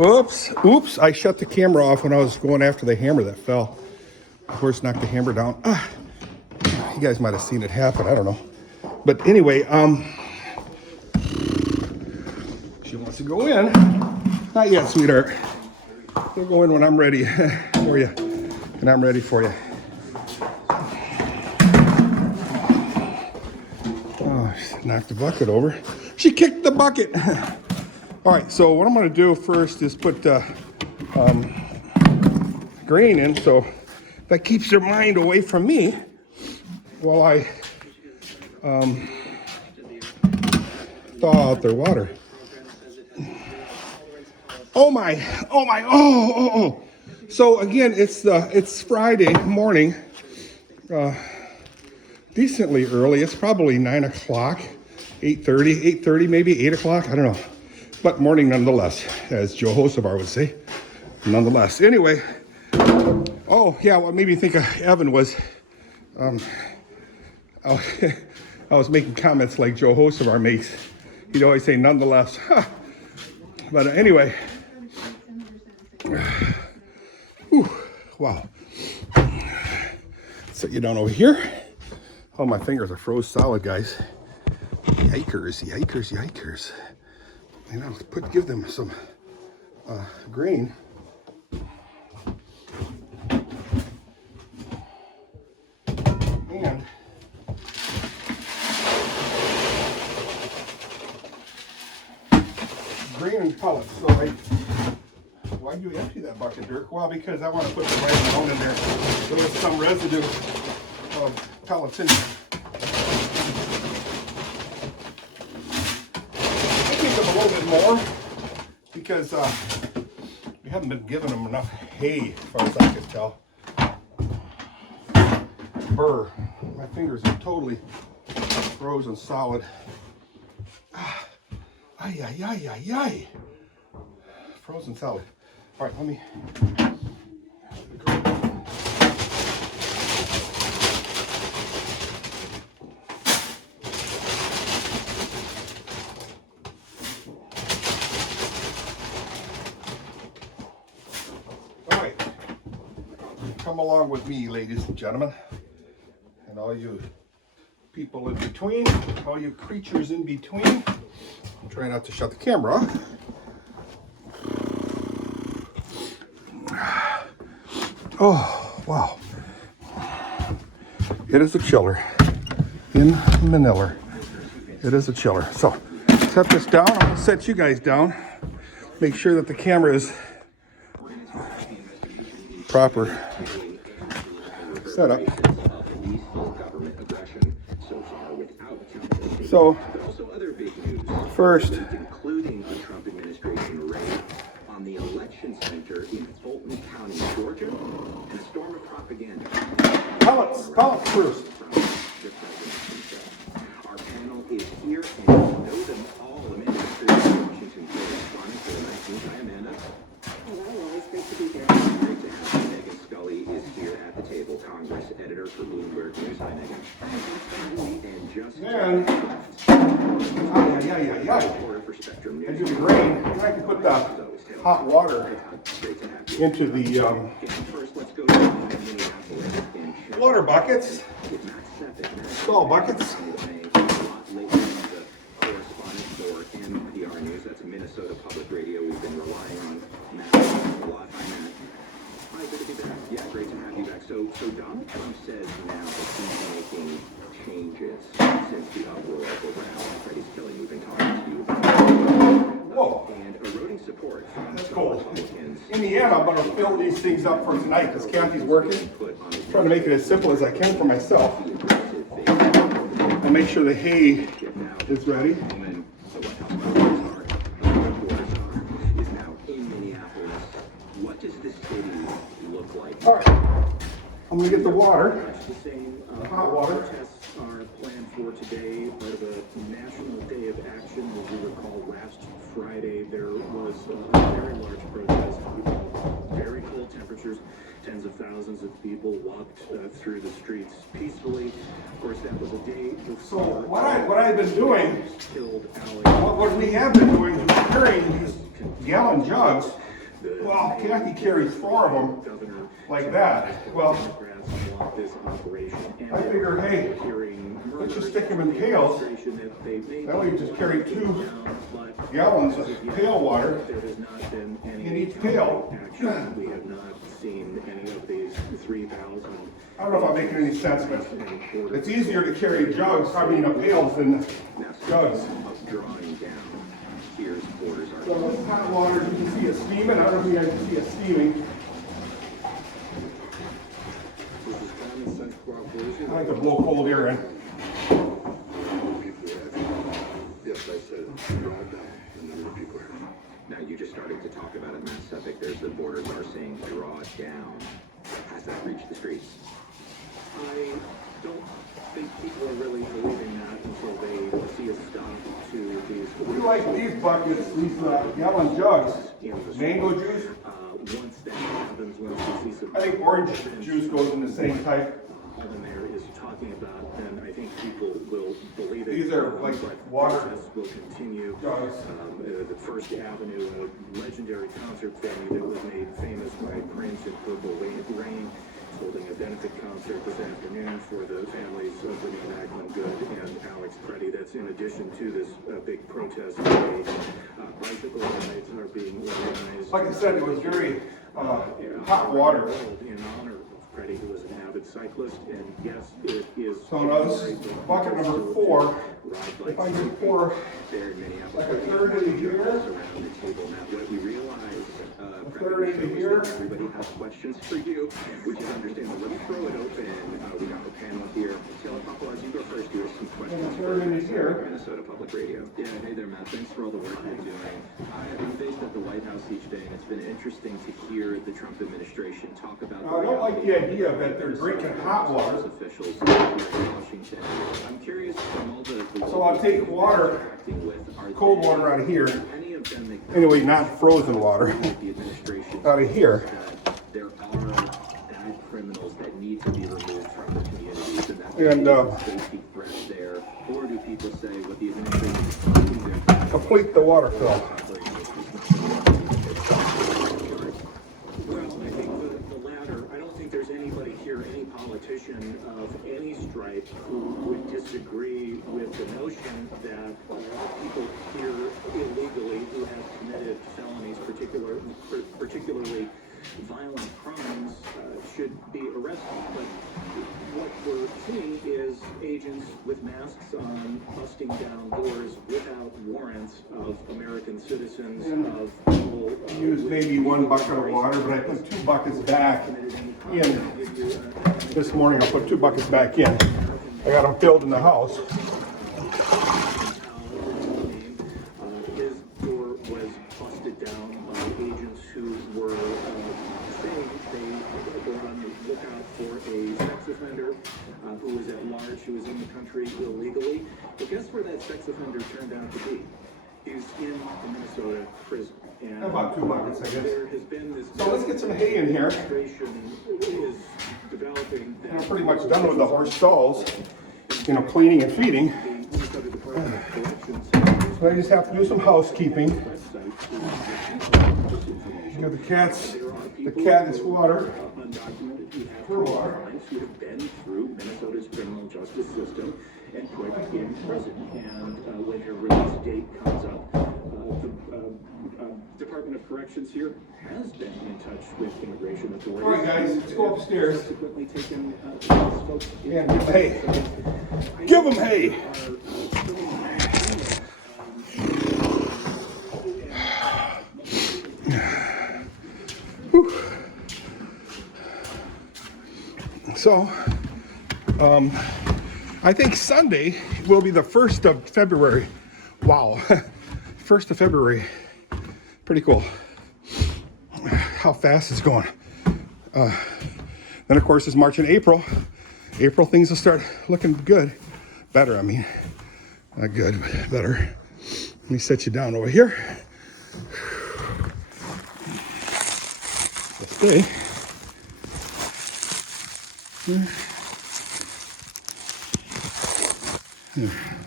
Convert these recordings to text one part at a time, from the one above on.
Oops, I shut the camera off when I was going after the hammer that fell. Of course, knocked the hammer down. You guys might have seen it happen, I don't know. But anyway, she wants to go in. Not yet, sweetheart. We'll go in when I'm ready for you. And I'm ready for you. Oh, she knocked the bucket over. She kicked the bucket. All right, so what I'm gonna do first is put grain in, so that keeps their mind away from me while I thaw out their water. Oh. So again, it's Friday morning, decently early. It's probably 9 o'clock, 8:30, maybe 8 o'clock. I don't know. But morning nonetheless, as Joe Hosevar would say, nonetheless. Anyway, oh yeah, what made me think of Evan was, I was making comments like Joe Hosevar makes. He'd always say nonetheless. But anyway, whew, wow. Set you down over here. Oh, my fingers are froze solid, guys. Yikers. You know, give them some grain. And grain and pellets. So why do you empty that bucket, Dirk? Well, because I want to put the right amount in there. There was some residue of pellets in there. A little bit more because we haven't been giving them enough hay, as far as I could tell. Burr, my fingers are totally frozen solid. Ay. Frozen solid. All right, let me. Come along with me, ladies and gentlemen, and all you people in between, all you creatures in between. Try not to shut the camera off. Oh, wow. It is a chiller in Manila. It is a chiller. So, set this down. I'm going to set you guys down. Make sure that the camera is proper setup. So, first, including the Trump administration raid on the election center in Fulton County, Georgia, and a storm of propaganda. Pellets first. Our panel is here and know them all. Amanda Sturgis, Washington correspondent for the 19th. Hi, Amanda. Hello, always great to be here. Great to have you. Megan Scully is here at the table, Congress editor for Bloomberg News. Hi, Megan. And just for Spectrum News. And do the grain. And I can put the hot water into the water buckets. Small buckets. Correspondent for NPR News. That's Minnesota Public Radio. We've been relying on Matt a lot. Hi, Matt. Hi, good to be back. Yeah, great to have you back. So Donald Trump says now that he's making changes since the uproar around Freddie's killing. We've been talking to you about and eroding support from That's cool. Republicans. In the end, I'm going to fill these things up for tonight because Kathy's working. Trying to make it as simple as I can for myself. And make sure the hay is ready. What does the city look like? All right. I'm going to get the water. Hot water. Protests are planned for today, part of a national day of action. As you recall, last Friday there was a very large protest. Very cold temperatures. Tens of thousands of people walked through the streets peacefully. Of course, that was a day before. So what I've been doing, killed what we have been doing is carrying these gallon jugs Well, Kathy carries 4 of them like that. Well, I figure, hey, let's just stick them in pails. That way you just carry 2 gallons of pail water in each pail. We have not seen any of these 3,000. I don't know if I'm making any sense, but it's easier to carry jugs, pails than jugs. Drawing down. Here's borders are. So this hot water, you can see it steaming. I don't know if you guys can see it steaming. I like to blow cold air in. Yes, I said draw down the number of people here. Now you just started to talk about it, Matt Suffolk. There's the borders are saying draw down. Has that reached the streets? I don't think people are really believing that until they see a stop to these. We like these buckets, these gallon jugs. Mango juice. Once that happens, once we see some. I think orange juice goes in the same type. All the mayor is talking about, then I think people will believe it. These are like But water protests will continue. jugs. The First Avenue, a legendary concert venue that was made famous by Prince and Purple Rain, holding a benefit concert this afternoon for the families of Renee Macklin-Good and Alex Preddy. That's in addition to this big protest today. Bicycle rides are being organized. Like I said, it was very hot water. In honor of Preddy, who was an avid cyclist, and yes, it is. So now this is bucket number 4. If I can pour There are many like a third into here, around the table. Now, what we realize, a third into here. everybody has questions for you, which is understandable. Let's throw it open. We got our panel here. Taylor Papalas, you go first. You have some questions And a third into here. Minnesota Public Radio. Yeah, hey there, Matt. Thanks for all the work you're doing. I'm based at the White House each day, and it's been interesting to hear the Trump administration talk about. I don't like the idea that they're drinking hot water. Officials here in Washington. I'm curious from all the So I'll take water, interacting with, are cold water out of here. any of them that Anyway, not frozen water. the administration Out of here. that there are bad criminals that need to be removed from the communities, and that And, safety threats there, or do people say what the administration is doing there? Complete the water fill. Well, I think the latter. I don't think there's anybody here, any politician of any stripe, who would disagree with the notion that people here illegally who have committed felonies, particularly violent crimes, should be arrested. But what we're seeing is agents with masks on busting down doors without warrants of American citizens, of people. Used maybe 1 bucket of water, but I put 2 buckets back in. This morning I put 2 buckets back in. I got them filled in the house. His door was busted down by agents who were saying they were on the lookout for a sex offender who was at large, who was in the country illegally. But guess where that sex offender turned out to be? He's in a Minnesota prison. And About 2 buckets, I guess. there has been this. So let's get some hay in here. Administration is developing that. I'm pretty much done with the horse stalls. Cleaning and feeding. The Minnesota Department of Corrections So I just have to do some housekeeping. You know, the cat is water. undocumented who have For water. crimes, who have been through Minnesota's criminal justice system and put in prison. And when your release date comes up, the Department of Corrections here has been in touch with immigration authorities. All right, guys, let's go upstairs. Subsequently taken these folks Yeah, give them hay. Give them hay. So, I think Sunday will be the 1st of February. Wow, 1st of February. Pretty cool. How fast it's going. Then, of course, it's March and April. April, things will start looking good. Better, I mean. Not good, but better. Let me set you down over here. Stay.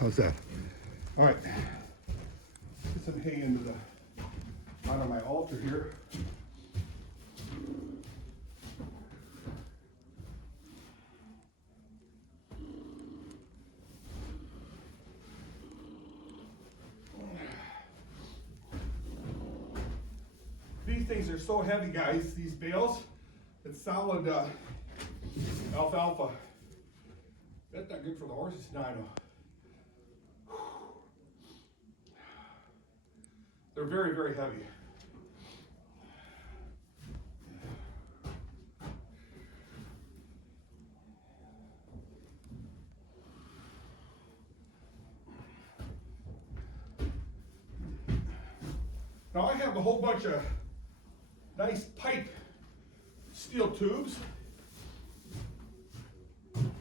How's that? All right. Get some hay into the bottom of my altar here. things are so heavy, guys, these bales. It's solid alfalfa. That's not good for the horses. No, I know. They're very, very heavy. Now I have a whole bunch of nice pipe steel tubes. And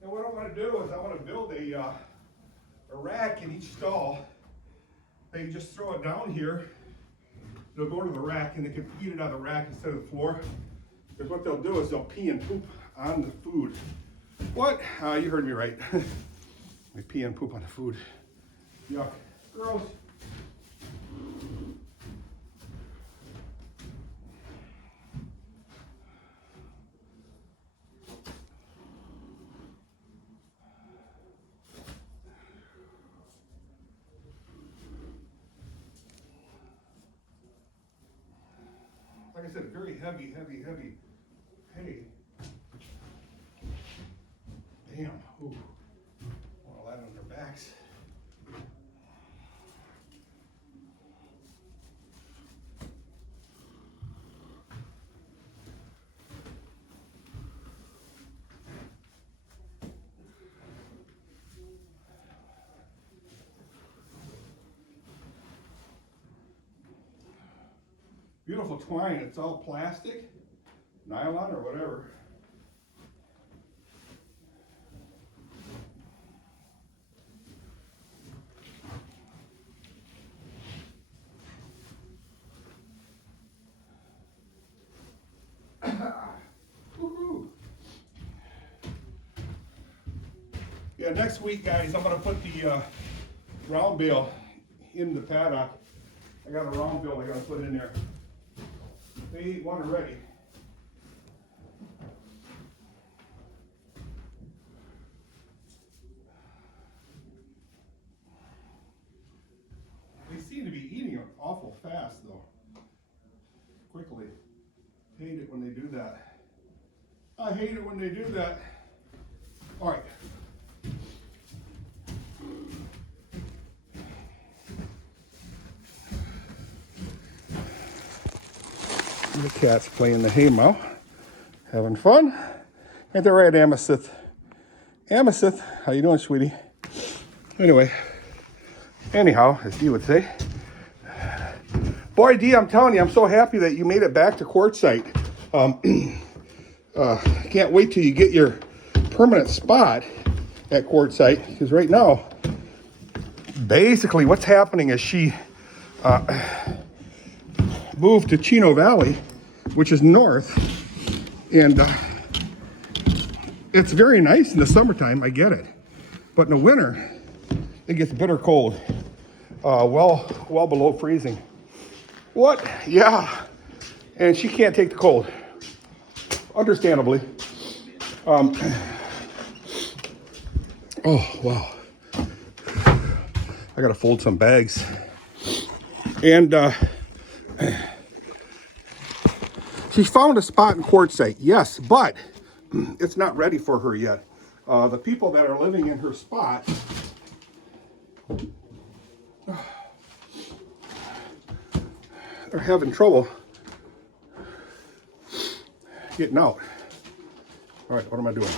what I want to do is I want to build a rack in each stall. They just throw it down here. They'll go to the rack and they can eat it on the rack instead of the floor. Because what they'll do is they'll pee and poop on the food. What? You heard me right. They pee and poop on the food. Yuck. Gross. Like I said, very heavy, heavy, heavy hay. Damn. Ooh. All that on their backs. Beautiful twine. It's all plastic, nylon or whatever. Woohoo. Yeah, next week, guys, I'm gonna put the round bale in the paddock. I got a round bale I gotta put in there. They eat one already. They seem to be eating it awful fast, though. Quickly. Hate it when they do that. I hate it when they do that. All right. The cat's playing the haymow, having fun. Ain't that right, Amethyst? Amethyst, how you doing, sweetie? Anyway, anyhow, as Dee would say. Boy, Dee, I'm telling you, I'm so happy that you made it back to Quartzsite. Can't wait till you get your permanent spot at Quartzsite, because right now, basically what's happening is she moved to Chino Valley, which is north, and it's very nice in the summertime, I get it, but in the winter it gets bitter cold, well below freezing. What? Yeah, and she can't take the cold, understandably. Oh wow, I gotta fold some bags. And she found a spot in Quartzsite, yes, but it's not ready for her yet. The people that are living in her spot are having trouble getting out. All right, what am I doing?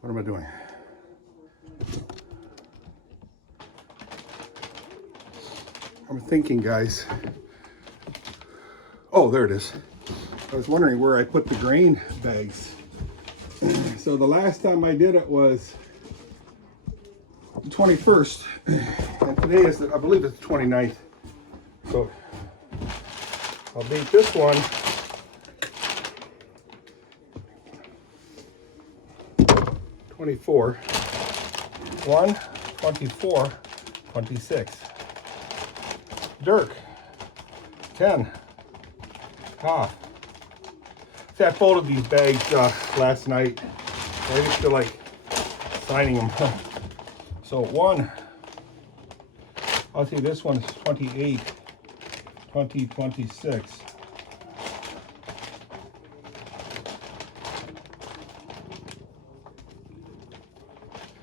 What am I doing? I'm thinking, guys. Oh, there it is. I was wondering where I put the grain bags. So the last time I did it was the 21st, and today is, I believe it's the 29th. So I'll date this one. '24, 1, 24, 26. Dirk, 10, Haaf. See, I folded these bags last night. I just feel like signing them. So 1, I'll see this one is 28, 2026.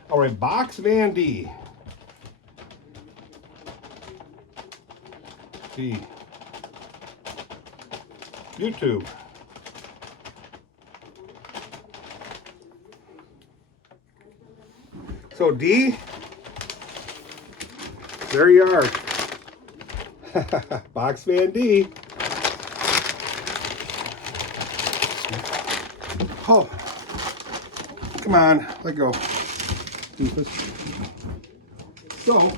All right, Box Van D. D. YouTube. So D, there you are. Box Van D. Oh, come on, let go. So,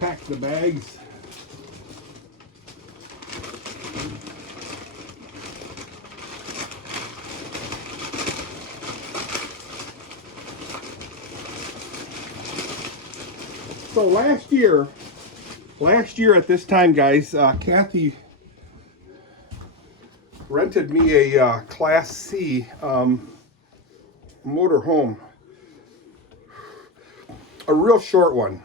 pack the bags. So last year at this time, guys, Kathy rented me a Class C motor home, a real short one.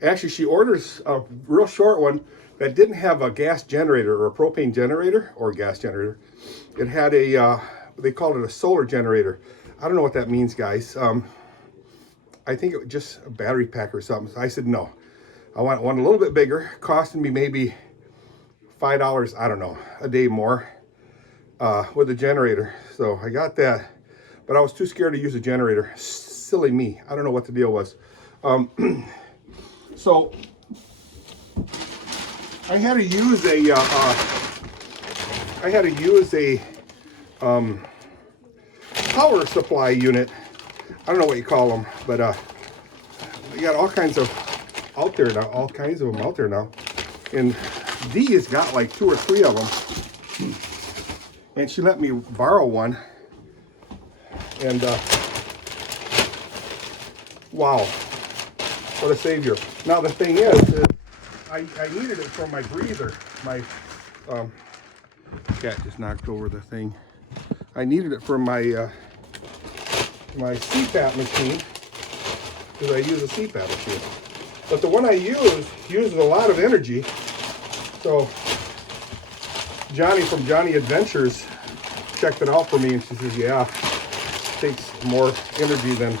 Actually, she orders a real short one that didn't have a gas generator or a propane generator or a gas generator. It had a, they called it a solar generator. I don't know what that means, guys. I think it was just a battery pack or something. So I said, no, I want one a little bit bigger, costing me maybe $5, I don't know, a day more with a generator. So I got that, but I was too scared to use a generator. Silly me. I don't know what the deal was. So I had to use a, power supply unit. I don't know what you call them, but we got all kinds of out there now, all kinds of them out there now. And D has got like 2 or 3 of them. And she let me borrow one. And wow, what a savior. Now the thing is, I needed it for my breather. My cat just knocked over the thing. I needed it for my my CPAP machine, because I use a CPAP machine. But the one I use uses a lot of energy. So Johnny from Johnny Adventures checked it out for me, and she says, yeah, it takes more energy than,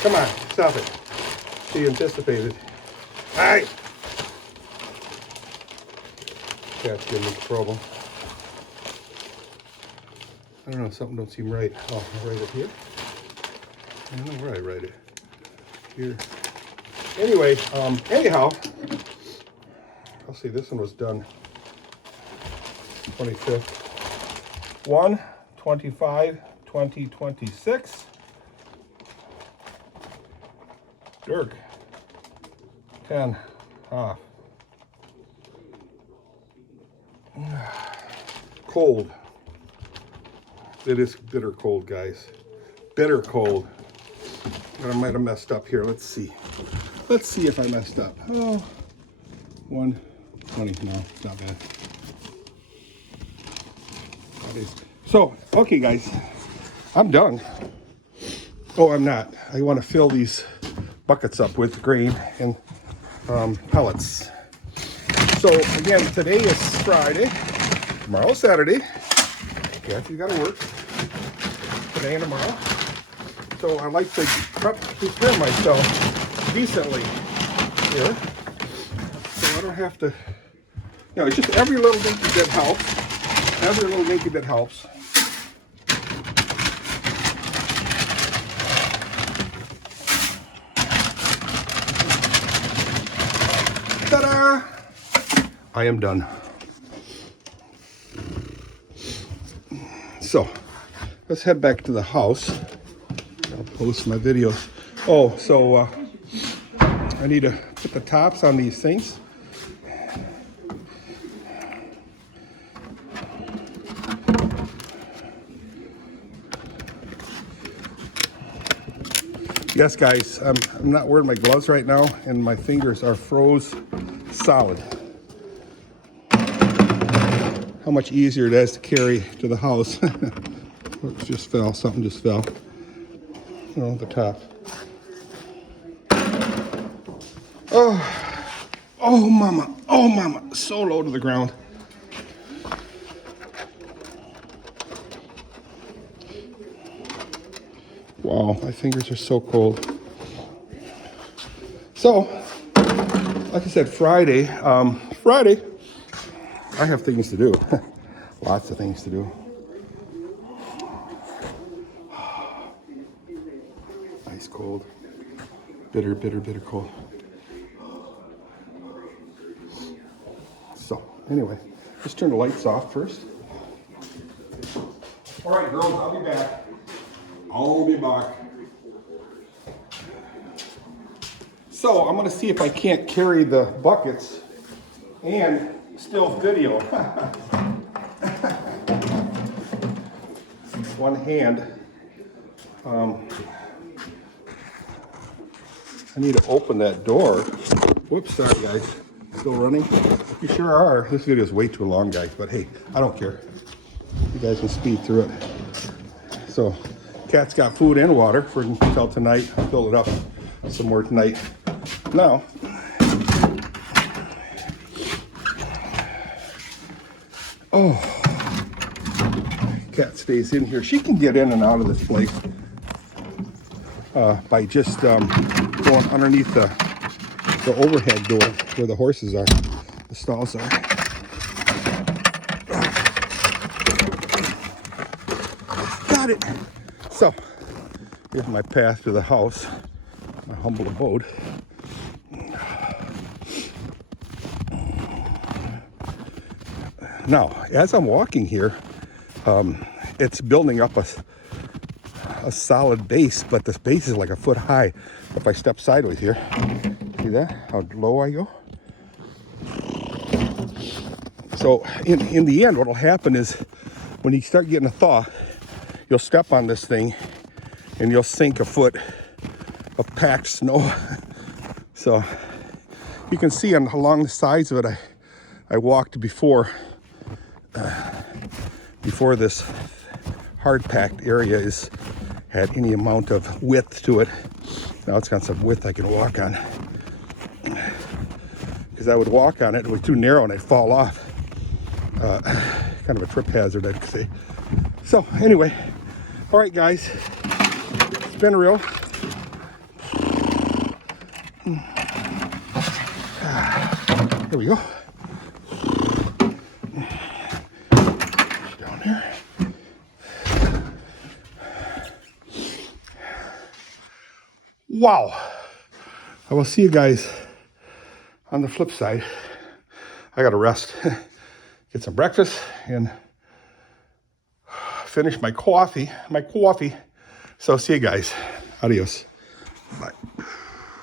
come on, stop it. She anticipated. All right. Cat's giving me a problem. I don't know, something don't seem right. Oh, I'll write it here. I don't know where I write it. Here. Anyway, anyhow, I'll see, this one was done 25th. 1/25/2026. Dirk. 10. Haaf. Cold. It is bitter cold, guys. Bitter cold. But I might have messed up here. Let's see. Let's see if I messed up. Oh, 1/20. No, it's not bad. That is. So, okay, guys. I'm done. Oh, I'm not. I want to fill these buckets up with grain and pellets. So, again, today is Friday. Tomorrow's Saturday. Kathy's got to work today and tomorrow. So I like to prepare myself decently here. So I don't have to, you know, it's just every little dinky bit helps. Every little dinky bit helps. Ta-da! I am done. So, let's head back to the house. I'll post my videos. Oh, so I need to put the tops on these things. Yes, guys, I'm not wearing my gloves right now, and my fingers are froze solid. How much easier it is to carry to the house. Oops, just fell. Something just fell. Oh, the top. Oh, mama. Oh, mama. So low to the ground. Wow, my fingers are so cold. So, like I said, Friday, I have things to do. Lots of things to do. Ice cold. Bitter, bitter, bitter cold. So, anyway, just turn the lights off first. All right, girls, I'll be back. I'll be back. So, I'm gonna see if I can't carry the buckets and still video. One hand. I need to open that door. Whoops, sorry guys. Still running? You sure are. This video is way too long, guys, but hey, I don't care. You guys can speed through it. So, cat's got food and water for until tonight. I'll fill it up some more tonight. Now, cat stays in here. She can get in and out of this place by just going underneath the overhead door where the horses are, the stalls are. Got it. So, here's my path to the house, my humble abode. Now, as I'm walking here, it's building up a solid base, but this base is like a foot high. If I step sideways here, see that? How low I go? So in the end, what will happen is when you start getting a thaw, you'll step on this thing and you'll sink a foot of packed snow. So you can see along the sides of it, I walked before this hard packed area had any amount of width to it. Now it's got some width I can walk on. Because I would walk on it, it was too narrow and I'd fall off. Kind of a trip hazard, I'd say. So anyway, all right guys, spin reel. Here we go. Down there. Wow. I will see you guys on the flip side. I gotta rest, get some breakfast, and finish my coffee. So see you guys. Adios. Bye.